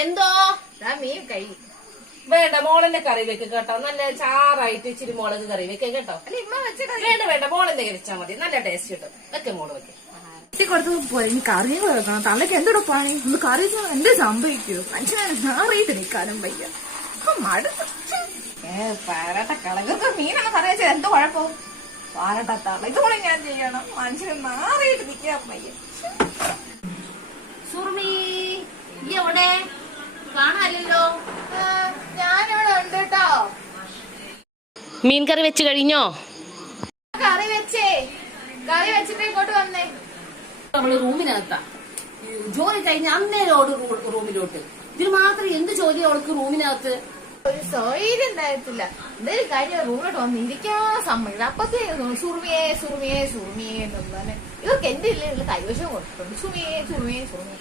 എന്തോ മീൻ കൈ വേണ്ട മോളെന്നെ കറി വെക്ക് കേട്ടോ. നല്ല ചാറായിട്ട് ഇച്ചിരി മുളക് കറി വെക്ക കേട്ടോ. വേണ്ട വേണ്ട മോളെന്നെ കഴിച്ചാൽ മതി. നല്ല ടേസ്റ്റ് കിട്ടും. വെക്കെ മോള് വെക്കെ. കൊടുത്ത് പോയി ഇനി കറിയും വെക്കണം. തള്ളക്ക് എന്തോടെ പണി ഒന്ന് കറി എന്ത് സംഭവിക്കൂ? മനുഷ്യനെ നാറിയിട്ട് നിൽക്കാനും വയ്യ. പാരട്ട കളകൊക്കെ മീനാണ് കറി വെച്ചത്. എന്തോ കുഴപ്പം? പാരട്ട തളകൂടെ ഞാൻ ചെയ്യണം. മനുഷ്യനെ നാറിയിട്ട് നിൽക്കാൻ വയ്യ. സുറുമി ഈ എവിടെ കാണാനല്ലോ? ഞാനിവിടെ ഉണ്ട് കേട്ടോ. മീൻ കറി വെച്ച് കഴിഞ്ഞോ? കറി വെച്ചിട്ട് ഇങ്ങോട്ട് വന്നേ. നമ്മള് റൂമിനകത്താ. ജോലി കഴിഞ്ഞ അന്നേരം റൂമിലോട്ട്. ഇതിന് മാത്രം എന്ത് ജോലി അവൾക്ക് റൂമിനകത്ത്? ഒരു സൗകര്യം ഉണ്ടായിട്ടില്ല. എന്തൊരു കാര്യം റൂമിലോട്ട് വന്ന് ഇരിക്കാൻ സമ്മതിക്കില്ല. അപ്പത്തേക്ക് സുറുമിയെ എന്ന് പറഞ്ഞാൽ ഇവർക്ക് എന്റെ ഇല്ല കൈവശം കൊടുത്തിട്ടുണ്ട്. സുറുമിയെ